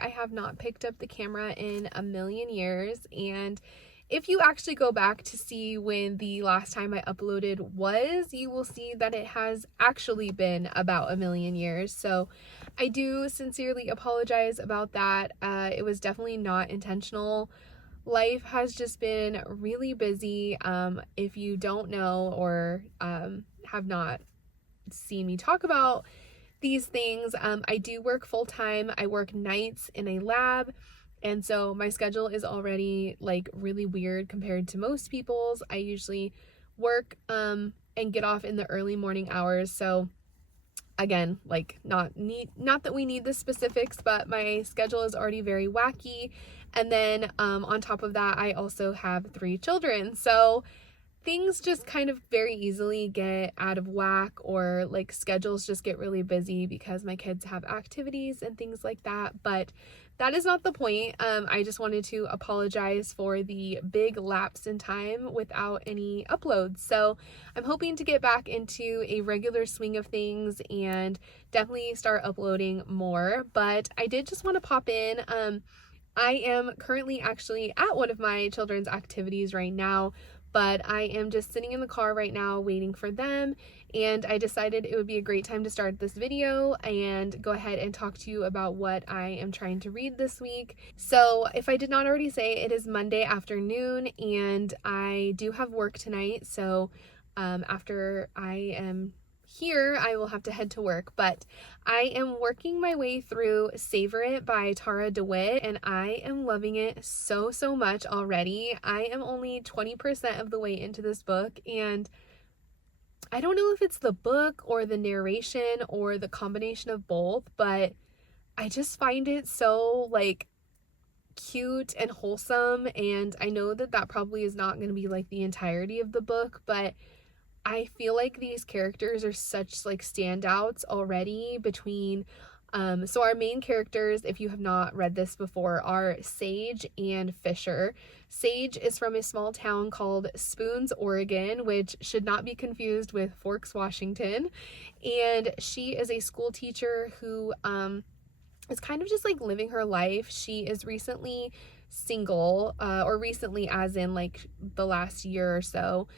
I have not picked up the camera in a million years, and if you actually go back to see when the last time I uploaded was, you will see that it has actually been about a million years. So I do sincerely apologize about that. It was definitely not intentional. Life has just been really busy. If you don't know or have not seen me talk about these things, I do work full-time. I work nights in a lab. And so my schedule is already like really weird compared to most people's. I usually work and get off in the early morning hours. So again, like not that we need the specifics, but my schedule is already very wacky. And then on top of that, I also have 3 children. So things just kind of very easily get out of whack, or like schedules just get really busy because my kids have activities and things like that. But that is not the point. I just wanted to apologize for the big lapse in time without any uploads. So I'm hoping to get back into a regular swing of things and definitely start uploading more. But I did just want to pop in. I am currently actually at one of my children's activities right now, but I am just sitting in the car right now waiting for them, and I decided it would be a great time to start this video and go ahead and talk to you about what I am trying to read this week. So if I did not already say, it is Monday afternoon and I do have work tonight, so after I am here, I will have to head to work, but I am working my way through Savor It by Tara DeWitt, and I am loving it so much already. I am only 20% of the way into this book, and I don't know if it's the book or the narration or the combination of both, but I just find it so like cute and wholesome. And I know that that probably is not going to be like the entirety of the book, but I feel like these characters are such like standouts already between so our main characters, if you have not read this before, are Sage and Fisher. Sage is from a small town called Spoons, Oregon, which should not be confused with Forks, Washington. And she is a school teacher who is kind of just like living her life. She is recently single, or recently as in like the last year or so,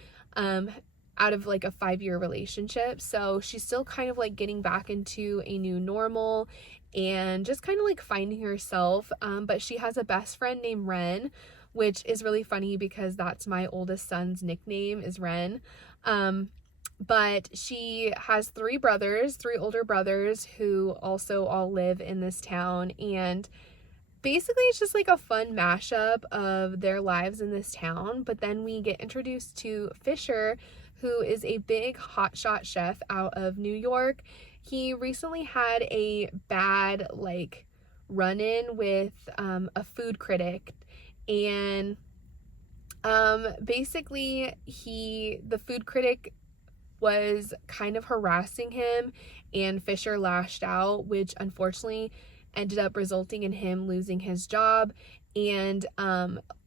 out of like a 5-year relationship. So she's still kind of like getting back into a new normal and just kind of like finding herself. But she has a best friend named Ren, which is really funny because that's my oldest son's nickname is Ren. But she has 3 older brothers who also all live in this town. And basically it's just like a fun mashup of their lives in this town. But then we get introduced to Fisher, who is a big hotshot chef out of New York. He recently had a bad like run-in with a food critic, and basically the food critic was kind of harassing him, and Fisher lashed out, which unfortunately ended up resulting in him losing his job. And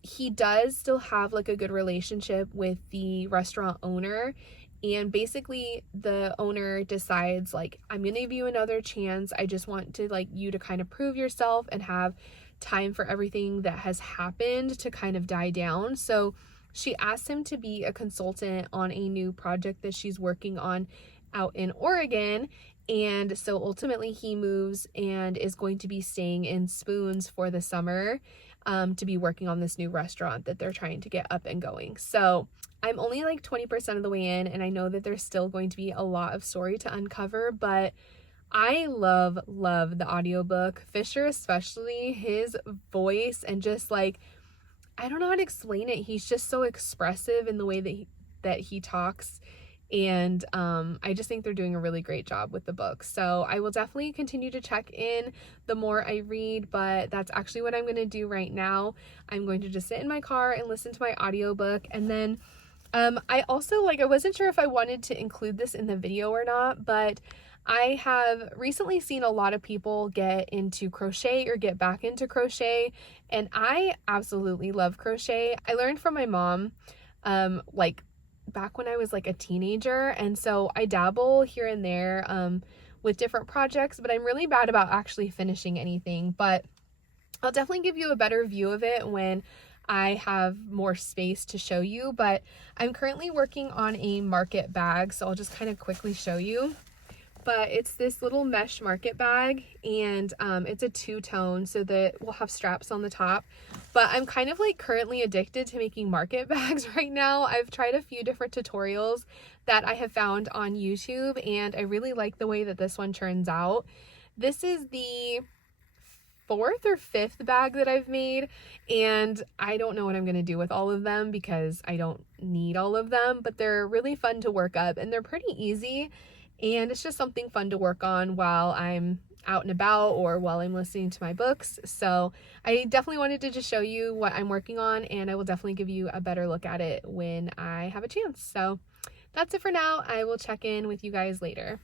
he does still have like a good relationship with the restaurant owner, and basically the owner decides like, I'm gonna give you another chance. I just want to like you to kind of prove yourself and have time for everything that has happened to kind of die down. So she asked him to be a consultant on a new project that she's working on out in Oregon. And so ultimately he moves and is going to be staying in Spoons for the summer, to be working on this new restaurant that they're trying to get up and going. So I'm only like 20% of the way in, and I know that there's still going to be a lot of story to uncover, but I love the audiobook. Fisher especially, his voice and just like, I don't know how to explain it. He's just so expressive in the way that he talks. And I just think they're doing a really great job with the book. So I will definitely continue to check in the more I read, but that's actually what I'm going to do right now. I'm going to just sit in my car and listen to my audiobook. And then I also, like, I wasn't sure if I wanted to include this in the video or not, but I have recently seen a lot of people get into crochet or get back into crochet, and I absolutely love crochet. I learned from my mom, like back when I was like a teenager, and so I dabble here and there with different projects, but I'm really bad about actually finishing anything. But I'll definitely give you a better view of it when I have more space to show you, but I'm currently working on a market bag, so I'll just kind of quickly show you. But it's this little mesh market bag, and it's a two-tone, so that we'll have straps on the top. But I'm kind of like currently addicted to making market bags right now. I've tried a few different tutorials that I have found on YouTube, and I really like the way that this one turns out. This is the fourth or fifth bag that I've made, and I don't know what I'm going to do with all of them because I don't need all of them, but they're really fun to work up, and they're pretty easy, and it's just something fun to work on while I'm out and about or while I'm listening to my books. So I definitely wanted to just show you what I'm working on, and I will definitely give you a better look at it when I have a chance. So that's it for now. I will check in with you guys later.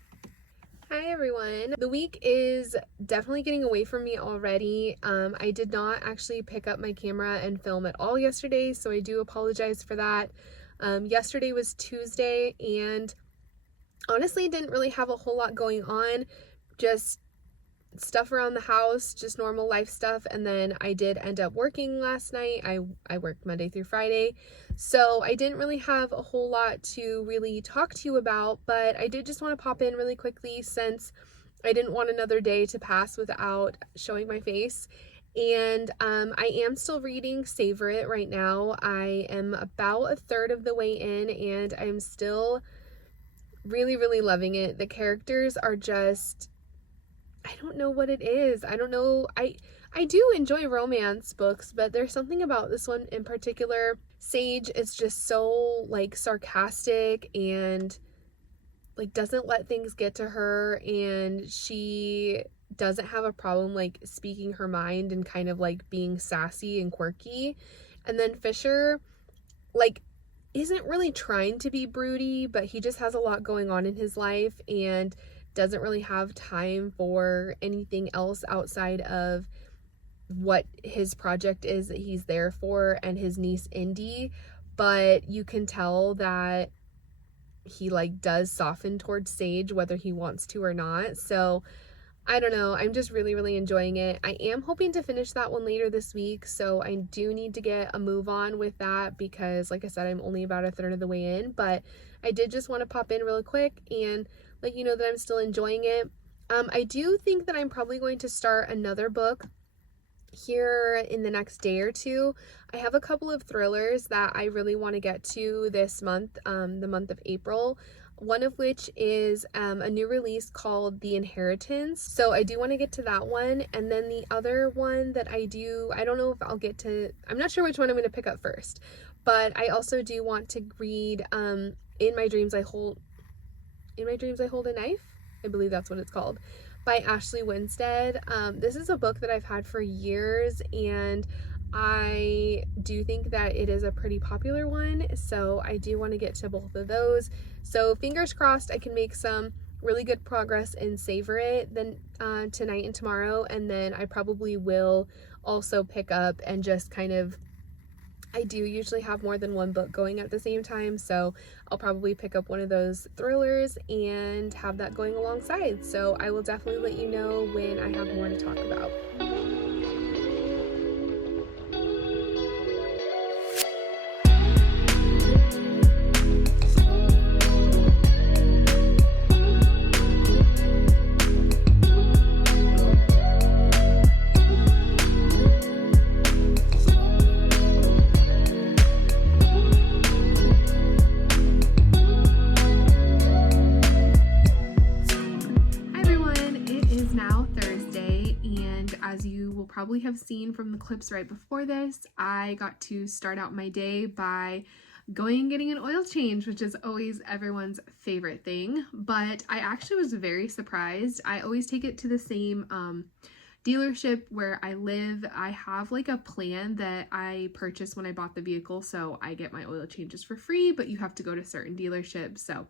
Hi everyone. The week is definitely getting away from me already. I did not actually pick up my camera and film at all yesterday, so I do apologize for that. Yesterday was Tuesday, and honestly didn't really have a whole lot going on, just stuff around the house, just normal life stuff. And then I did end up working last night. I worked Monday through Friday, so I didn't really have a whole lot to really talk to you about, but I did just want to pop in really quickly since I didn't want another day to pass without showing my face. And I am still reading Savor It right now. I am about a third of the way in, and I'm still really loving it. The characters are just, I don't know what it is. I don't know. I do enjoy romance books, but there's something about this one in particular. Sage is just so like sarcastic and like doesn't let things get to her, and she doesn't have a problem like speaking her mind and kind of like being sassy and quirky. And then Fisher like isn't really trying to be broody, but he just has a lot going on in his life and doesn't really have time for anything else outside of what his project is that he's there for and his niece Indy. But you can tell that he like does soften towards Sage whether he wants to or not. So I don't know, I'm just really enjoying it. I am hoping to finish that one later this week, so I do need to get a move on with that because like I said, I'm only about a third of the way in. But I did just want to pop in really quick and let you know that I'm still enjoying it. I do think that I'm probably going to start another book here in the next day or two. I have a couple of thrillers that I really want to get to this month, the month of April. One of which is a new release called The Inheritance. So I do want to get to that one. And then the other one that I don't know if I'll get to, I'm not sure which one I'm going to pick up first. But I also do want to read In My Dreams I Hold a Knife. I believe that's what it's called. By Ashley Winstead. This is a book that I've had for years, and I do think that it is a pretty popular one, so I do want to get to both of those. So fingers crossed I can make some really good progress and savor it then tonight and tomorrow, and then I probably will also pick up and just kind of, I do usually have more than one book going at the same time, so I'll probably pick up one of those thrillers and have that going alongside. So I will definitely let you know when I have more to talk about. Probably have seen from the clips right before this, I got to start out my day by going and getting an oil change, which is always everyone's favorite thing. But I actually was very surprised. I always take it to the same dealership where I live. I have like a plan that I purchased when I bought the vehicle, so I get my oil changes for free, but you have to go to certain dealerships. So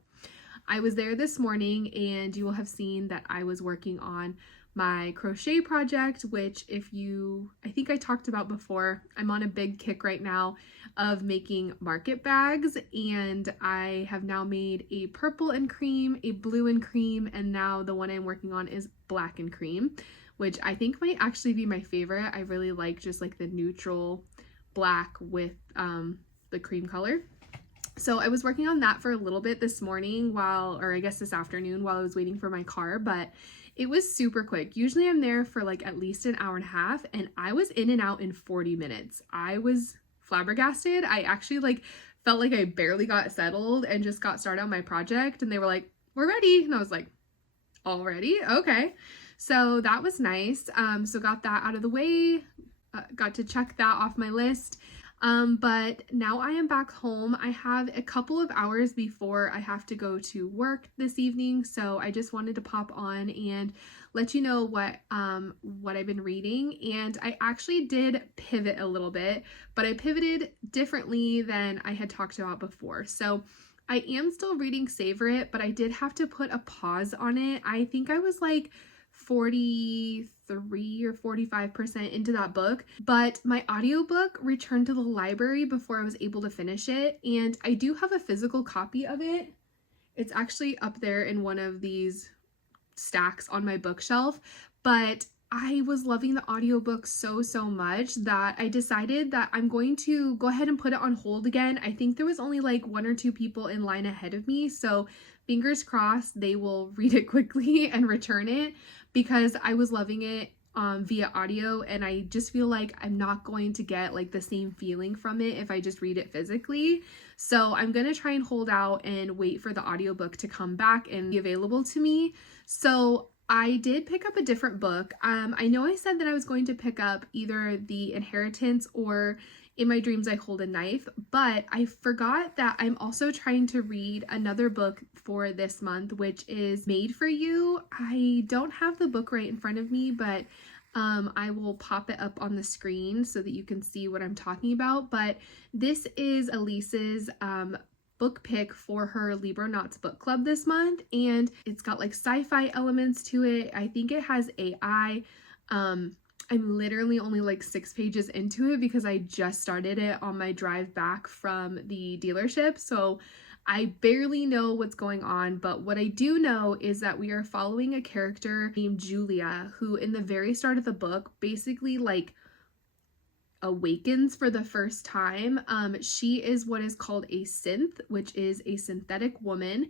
I was there this morning, and you will have seen that I was working on my crochet project, which I think I talked about before. I'm on a big kick right now of making market bags, and I have now made a purple and cream, a blue and cream, and now the one I'm working on is black and cream, which I think might actually be my favorite. I really like just like the neutral black with the cream color. So I was working on that for a little bit this morning or I guess this afternoon while I was waiting for my car, but it was super quick. Usually I'm there for like at least an hour and a half, and I was in and out in 40 minutes. I was flabbergasted. I actually like felt like I barely got settled and just got started on my project, and they were like, "We're ready." And I was like, "Already? Okay." So that was nice. So got that out of the way, got to check that off my list. But now I am back home. I have a couple of hours before I have to go to work this evening, so I just wanted to pop on and let you know what I've been reading. And I actually did pivot a little bit, but I pivoted differently than I had talked about before. So I am still reading Savor It, but I did have to put a pause on it. I think I was like 43 or 45% into that book, but my audiobook returned to the library before I was able to finish it, and I do have a physical copy of it. It's actually up there in one of these stacks on my bookshelf, but I was loving the audiobook so much that I decided that I'm going to go ahead and put it on hold again. I think there was only like 1 or 2 people in line ahead of me, so fingers crossed they will read it quickly and return it, because I was loving it via audio, and I just feel like I'm not going to get like the same feeling from it if I just read it physically. So I'm gonna try and hold out and wait for the audiobook to come back and be available to me. So I did pick up a different book. I know I said that I was going to pick up either The Inheritance or In My Dreams I Hold a Knife, but I forgot that I'm also trying to read another book for this month, which is Made for You. I don't have the book right in front of me, but I will pop it up on the screen so that you can see what I'm talking about. But this is Elise's book pick for her Libronauts book club this month, and it's got like sci-fi elements to it. I think it has AI. I'm literally only like 6 pages into it because I just started it on my drive back from the dealership, so I barely know what's going on. But what I do know is that we are following a character named Julia, who in the very start of the book basically like awakens for the first time. She is what is called a synth, which is a synthetic woman,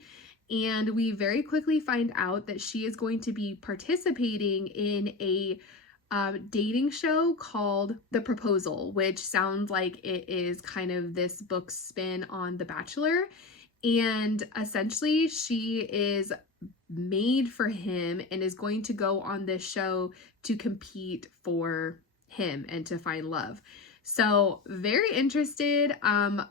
and we very quickly find out that she is going to be participating in a dating show called The Proposal, which sounds like it is kind of this book's spin on The Bachelor. And essentially she is made for him and is going to go on this show to compete for him and to find love. So very interested.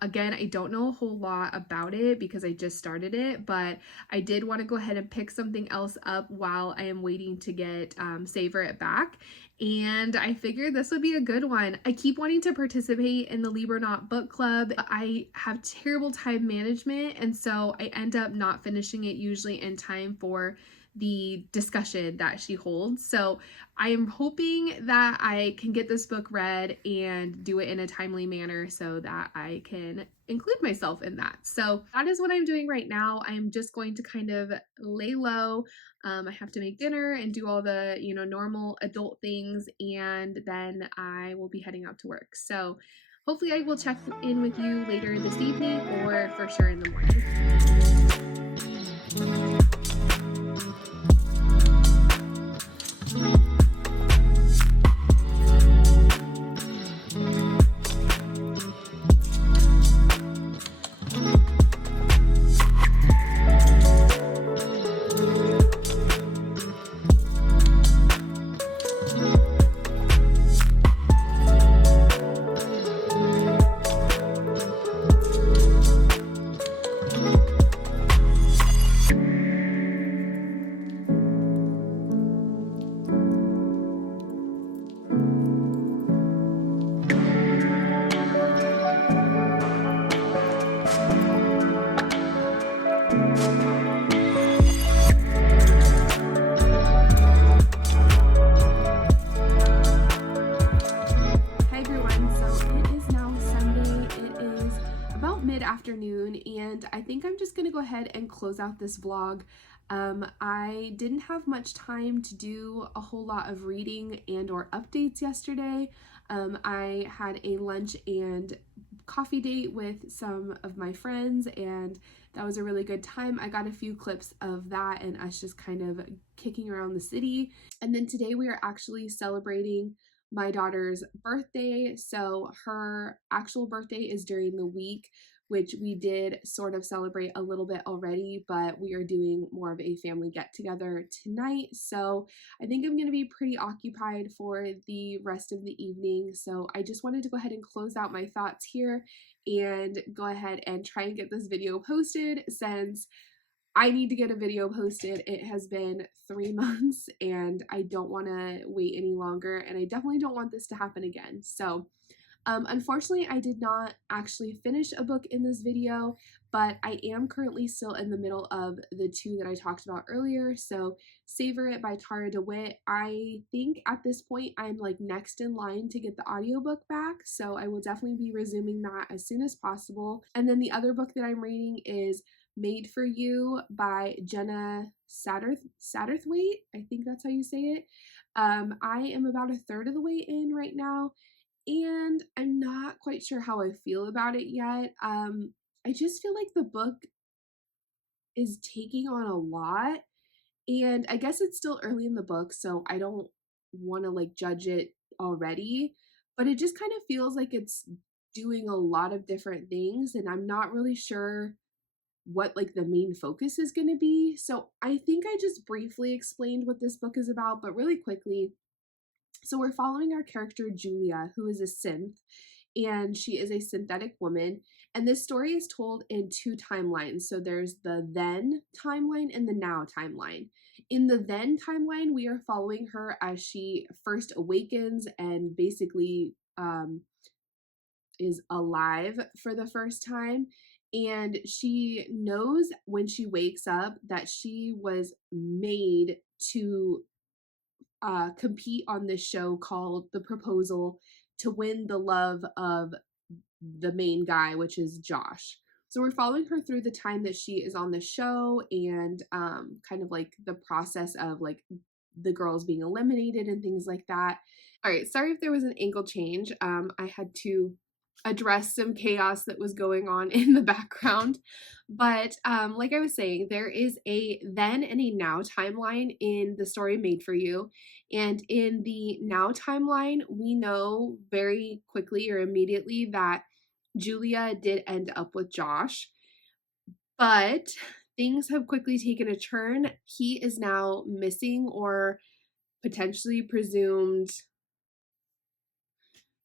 Again, I don't know a whole lot about it because I just started it, but I did want to go ahead and pick something else up while I am waiting to get Savor It back. And I figured this would be a good one. I keep wanting to participate in the Libronaut book club. I have terrible time management, and so I end up not finishing it usually in time for the discussion that she holds. So I am hoping that I can get this book read and do it in a timely manner so that I can include myself in that. So that is what I'm doing right now. I'm just going to kind of lay low. I have to make dinner and do all the, normal adult things, and then I will be heading out to work. So hopefully I will check in with you later this evening or for sure in the morning. Afternoon, and I think I'm just gonna go ahead and close out this vlog I didn't have much time to do a whole lot of reading and or updates yesterday. I had a lunch and coffee date with some of my friends, and that was a really good time. I got a few clips of that and us just kind of kicking around the city. And then today we are actually celebrating my daughter's birthday. So her actual birthday is during the week, which we did sort of celebrate a little bit already, but we are doing more of a family get together tonight. So I think I'm going to be pretty occupied for the rest of the evening. So I just wanted to go ahead and close out my thoughts here and go ahead and try and get this video posted, since I need to get a video posted. It has been 3 months and I don't want to wait any longer, and I definitely don't want this to happen again. So unfortunately, I did not actually finish a book in this video, but I am currently still in the middle of the 2 that I talked about earlier. So Savor It by Tara DeWitt. I think at this point I'm like next in line to get the audiobook back, so I will definitely be resuming that as soon as possible. And then the other book that I'm reading is Made for You by Jenna Satterthwaite. I think that's how you say it. I am about a third of the way in right now, and I'm not quite sure how I feel about it yet. I just feel like the book is taking on a lot, and I guess it's still early in the book, so I don't want to like judge it already, but it just kind of feels like it's doing a lot of different things, and I'm not really sure what like the main focus is going to be. So I think I just briefly explained what this book is about, but really quickly. So we're following our character Julia, who is a synth, and she is a synthetic woman. And this story is told in 2 timelines. So there's the then timeline and the now timeline. In the then timeline, we are following her as she first awakens and basically is alive for the first time. And she knows when she wakes up that she was made to compete on this show called The Proposal to win the love of the main guy, which is Josh. So we're following her through the time that she is on the show, and kind of like the process of like the girls being eliminated and things like that. All right, sorry if there was an angle change. I had to address some chaos that was going on in the background. But like I was saying, there is a then and a now timeline in the story Made for You. And in the now timeline, we know very quickly or immediately that Julia did end up with Josh. But things have quickly taken a turn. He is now missing or potentially presumed.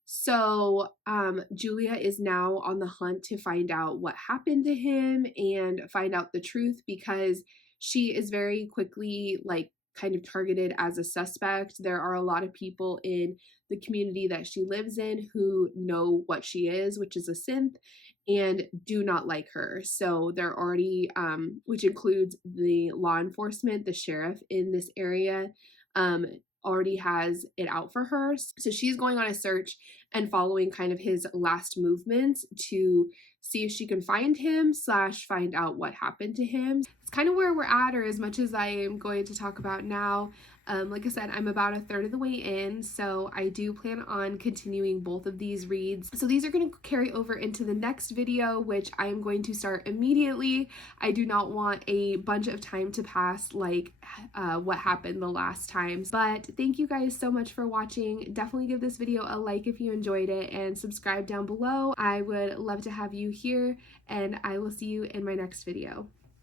So Julia is now on the hunt to find out what happened to him and find out the truth, because she is very quickly like kind of targeted as a suspect. There are a lot of people in the community that she lives in who know what she is, which is a synth, and do not like her. So they're already, which includes the law enforcement, the sheriff in this area, already has it out for her. So she's going on a search and following kind of his last movements to see if she can find him / find out what happened to him. It's kind of where we're at, or as much as I am going to talk about now. Like I said, I'm about a third of the way in, so I do plan on continuing both of these reads. So these are going to carry over into the next video, which I am going to start immediately. I do not want a bunch of time to pass like what happened the last time. But thank you guys so much for watching. Definitely give this video a like if you enjoyed it, and subscribe down below. I would love to have you here, and I will see you in my next video.